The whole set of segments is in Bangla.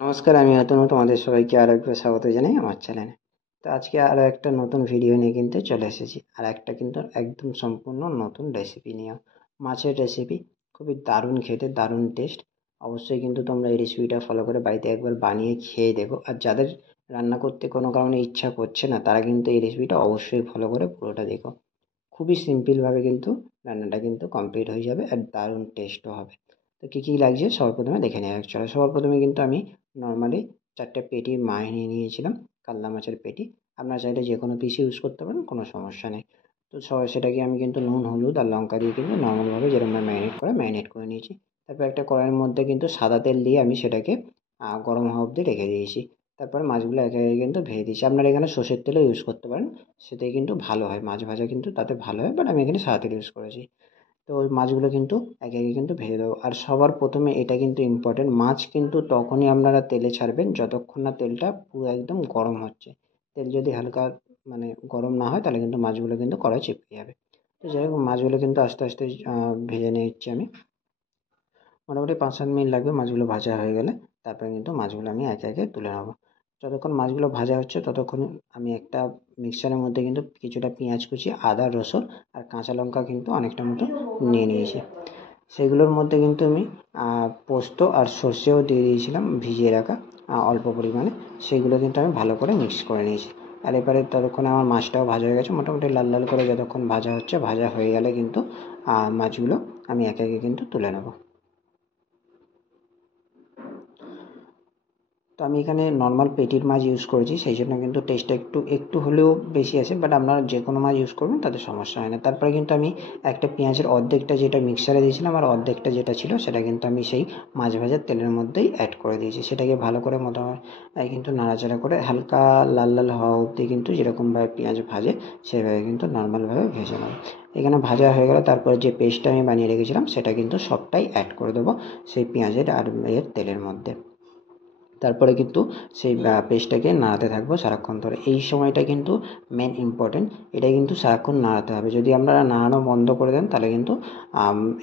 নমস্কার, আমি অতনু, তোমাদের সবাইকে আরো একবার স্বাগত জানাই আমার চ্যানেলে। তো আজকে আরো একটা নতুন ভিডিও নিয়ে কিন্তু চলে এসেছি, আর একটা কিন্তু একদম সম্পূর্ণ নতুন রেসিপি নিয়ে। মাছের রেসিপি, খুবই দারুণ খেতে, দারুণ টেস্ট। অবশ্যই কিন্তু তোমরা এই রেসিপিটা ফলো করে বাড়িতে একবার বানিয়ে খেয়ে দেখো। আর যাদের রান্না করতে কোনো কারণে ইচ্ছা করছে না, তারা কিন্তু এই রেসিপিটা অবশ্যই ফলো করে পুরোটা দেখো। খুবই সিম্পলভাবে কিন্তু রান্নাটা কিন্তু কমপ্লিট হয়ে যাবে, আর দারুণ টেস্টও হবে। তো কী কী লাগছে সবার প্রথমে দেখে নেওয়া যাক। চলো, সবার প্রথমে কিন্তু আমি নর্মালি 4টে পেটি মাছ নিয়ে নিয়েছিলাম, কাতলা মাছের পেটি। আপনারা চাইলে যে কোনো পিস ইউজ করতে পারেন, কোনো সমস্যা নেই। তো সেটাকে আমি কিন্তু নুন, হলুদ আর লঙ্কা দিয়ে কিন্তু নর্মালভাবে যেরকমভাবে ম্যারিনেট করে নিয়েছি। তারপর একটা কড়াইয়ের মধ্যে কিন্তু সাদা তেল দিয়ে আমি সেটাকে গরম হওয়া অবধি রেখে দিয়েছি। তারপর মাছগুলো একে একে কিন্তু ভেজে দিয়েছি। আপনারা এখানে সর্ষের তেলও ইউজ করতে পারেন, সেটাই কিন্তু ভালো হয়, মাছ ভাজা কিন্তু তাতে ভালো হয়, বাট আমি এখানে সাদা তেল ইউজ করেছি। তো ওই মাছগুলো কিন্তু একে একে কিন্তু ভেজে দেবো। আর সবার প্রথমে এটা কিন্তু ইম্পর্টেন্ট, মাছ কিন্তু তখনই আপনারা তেলে ছাড়বেন যতক্ষণ না তেলটা পুরো একদম গরম হচ্ছে। তেল যদি হালকা মানে গরম না হয়, তাহলে কিন্তু মাছগুলো কিন্তু কড়াই চিপকে যাবে। তো যাই হোক, মাছগুলো কিন্তু আস্তে আস্তে ভেজে নিচ্ছি আমি। মোটামুটি 5-7 মিনিট লাগবে মাছগুলো ভাজা হয়ে গেলে। তারপরে কিন্তু মাছগুলো আমি একে একে তুলে নেবো। যতক্ষণ মাছগুলো ভাজা হচ্ছে ততক্ষণ আমি একটা মিক্সচারের মধ্যে কিন্তু কিছুটা পেঁয়াজ কুচি, আদা, রসুন আর কাঁচা লঙ্কা কিন্তু অনেকটা মতো নিয়ে নিয়েছি। সেগুলোর মধ্যে কিন্তু আমি পোস্ত আর সর্ষেও দিয়ে দিয়েছিলাম ভিজিয়ে রাখা, অল্প পরিমাণে। সেগুলো কিন্তু আমি ভালো করে মিক্স করে নিয়েছি। আর এবারে ততক্ষণে আমার মাছটাও ভাজা হয়ে গেছে, মোটামুটি লাল লাল করে যতক্ষণ ভাজা হচ্ছে, ভাজা হয়ে গেলে কিন্তু মাছগুলো আমি একে একে কিন্তু তুলে নেবো। তো আমি এখানে নর্মাল পেটির মাছ ইউজ করেছি, সেই জন্য কিন্তু টেস্টটা একটু একটু হলেও বেশি আছে, বাট আপনারা যে কোনো মাছ ইউজ করবেন তাতে সমস্যা হয় না। তারপরে কিন্তু আমি একটা পেঁয়াজের অর্ধেকটা যেটা মিক্সারে দিয়েছিলাম, আর অর্ধেকটা যেটা ছিল সেটা কিন্তু আমি সেই মাছ ভাজার তেলের মধ্যেই অ্যাড করে দিয়েছি। সেটাকে ভালো করে মোটামুটি কিন্তু নাড়াচাড়া করে হালকা লাল লাল হওয়া অবধি কিন্তু যেরকমভাবে পেঁয়াজ ভাজে সেভাবে কিন্তু নর্মালভাবে ভেজে নেব। এখানে ভাজা হয়ে গেলে তারপরে যে পেস্টটা আমি বানিয়ে রেখেছিলাম সেটা কিন্তু সবটাই অ্যাড করে দেবো সেই পেঁয়াজের আর এর তেলের মধ্যে। তারপরে কিন্তু সেই পেস্টটাকে নাড়াতে থাকবো সারাক্ষণ ধরে। এই সময়টা কিন্তু মেন ইম্পর্টেন্ট, এটা কিন্তু সারাক্ষণ নাড়াতে হবে। যদি আপনারা নাড়ানো বন্ধ করে দেন, তাহলে কিন্তু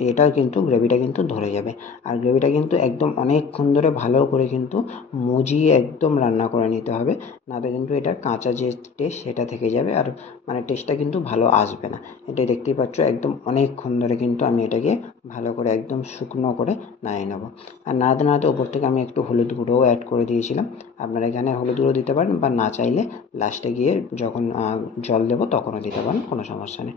এটা কিন্তু গ্রেভিটা কিন্তু ধরে যাবে। আর গ্রেভিটা কিন্তু একদম অনেকক্ষণ ধরে ভালো করে কিন্তু মজিয়ে একদম রান্না করে নিতে হবে, নাহলে কিন্তু এটা কাঁচা যে টেস্ট সেটা থেকে যাবে, আর মানে টেস্টটা কিন্তু ভালো আসবে না। এটাই দেখতেই পাচ্ছ, একদম অনেকক্ষণ ধরে কিন্তু আমি এটাকে ভালো করে একদম শুকনো করে নাড়িয়ে নেবো। আর নাড়াতে নাড়াতে ওপর থেকে আমি একটু হলুদ গুঁড়োও অ্যাড করে দিয়েছিলাম। আপনারা এখানে হলুদ গুঁড়ো দিতে পারেন, বা না চাইলে লাস্টে গিয়ে যখন জল দেবো তখনও দিতে পারেন, কোনো সমস্যা নেই।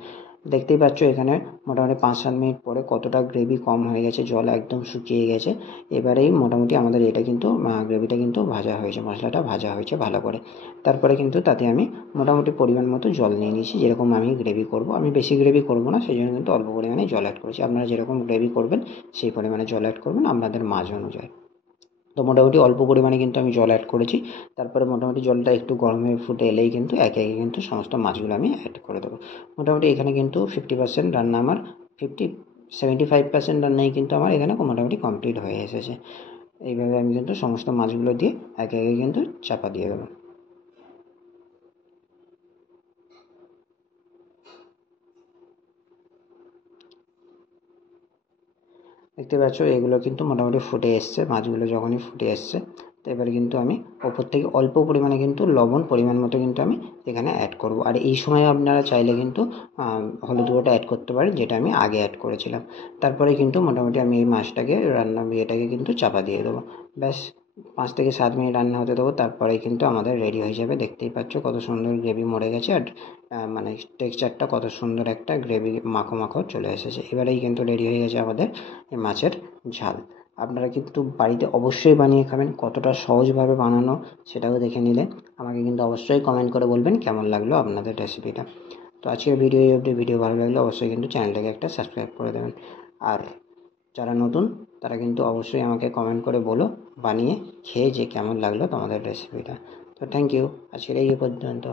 দেখতেই পাচ্ছ এখানে মোটামুটি 5-7 মিনিট পরে কতটা গ্রেভি কম হয়ে গেছে, জল একদম শুকিয়ে গেছে। এবারেই মোটামুটি আমাদের এটা কিন্তু গ্রেভিটা কিন্তু ভাজা হয়েছে, মশলাটা ভাজা হয়েছে ভালো করে। তারপরে কিন্তু তাতে আমি মোটামুটি পরিমাণ মতো জল নিয়ে নিয়েছি। যেরকম আমি গ্রেভি করব, আমি বেশি গ্রেভি করব না, সেই জন্য কিন্তু অল্প পরিমাণে জল অ্যাড করেছি। আপনারা যেরকম গ্রেভি করবেন সেই পরিমাণে জল অ্যাড করবেন আপনাদের মাছ অনুযায়ী। তো মোটামুটি অল্প পরিমাণে কিন্তু আমি জল অ্যাড করেছি। তারপরে মোটামুটি জলটা একটু গরম হয়ে ফুটে এলেই কিন্তু একে একে কিন্তু সমস্ত মাছগুলো আমি অ্যাড করে দেবো। মোটামুটি এখানে কিন্তু 50% রান্না আমার, 75% রান্নাই কিন্তু আমার এখানে মোটামুটি কমপ্লিট হয়ে এসেছে। এইভাবে আমি কিন্তু সমস্ত মাছগুলো দিয়ে একে একে কিন্তু চাপা দিয়ে দেবো। দেখতে পাচ্ছ এগুলো কিন্তু মোটামুটি ফুটে এসছে, মাছগুলো যখনই ফুটে এসছে, তো এবারে কিন্তু আমি ওপর থেকে অল্প পরিমাণে কিন্তু লবণ পরিমাণ মতো কিন্তু আমি এখানে অ্যাড করব। আর এই সময় আপনারা চাইলে কিন্তু হলুদ গুঁড়োটা অ্যাড করতে পারেন, যেটা আমি আগে অ্যাড করেছিলাম। তারপরে কিন্তু মোটামুটি আমি এই মাছটাকে এটাকে কিন্তু চাপা দিয়ে দেবো। ব্যাস 5 থেকে 7 মিনিট রান্না হতে দেবো, তারপরেই কিন্তু আমাদের রেডি হয়ে যাবে। দেখতেই পাচ্ছ কত সুন্দর গ্রেভি মরে গেছে, আর মানে টেক্সচারটা কত সুন্দর, একটা গ্রেভি মাখো মাখো চলে এসেছে। এবারেই কিন্তু রেডি হয়ে গেছে আমাদের এই মাছের ঝাল। আপনারা কিন্তু বাড়িতে অবশ্যই বানিয়ে খাবেন। কতটা সহজভাবে বানানো সেটাও দেখে নিলে আমাকে কিন্তু অবশ্যই কমেন্ট করে বলবেন কেমন লাগলো আপনাদের রেসিপিটা। তো আজকের ভিডিও এই অবধি। ভিডিও ভালো লাগলে অবশ্যই কিন্তু চ্যানেলটাকে একটা সাবস্ক্রাইব করে দেবেন। আর যারা নতুন তারা কিন্তু অবশ্যই আমাকে কমেন্ট করে বলো বানিয়ে খেয়ে যে কেমন লাগলো তোমাদের রেসিপিটা। তো থ্যাংক ইউ, আজকের এই পর্যন্ত।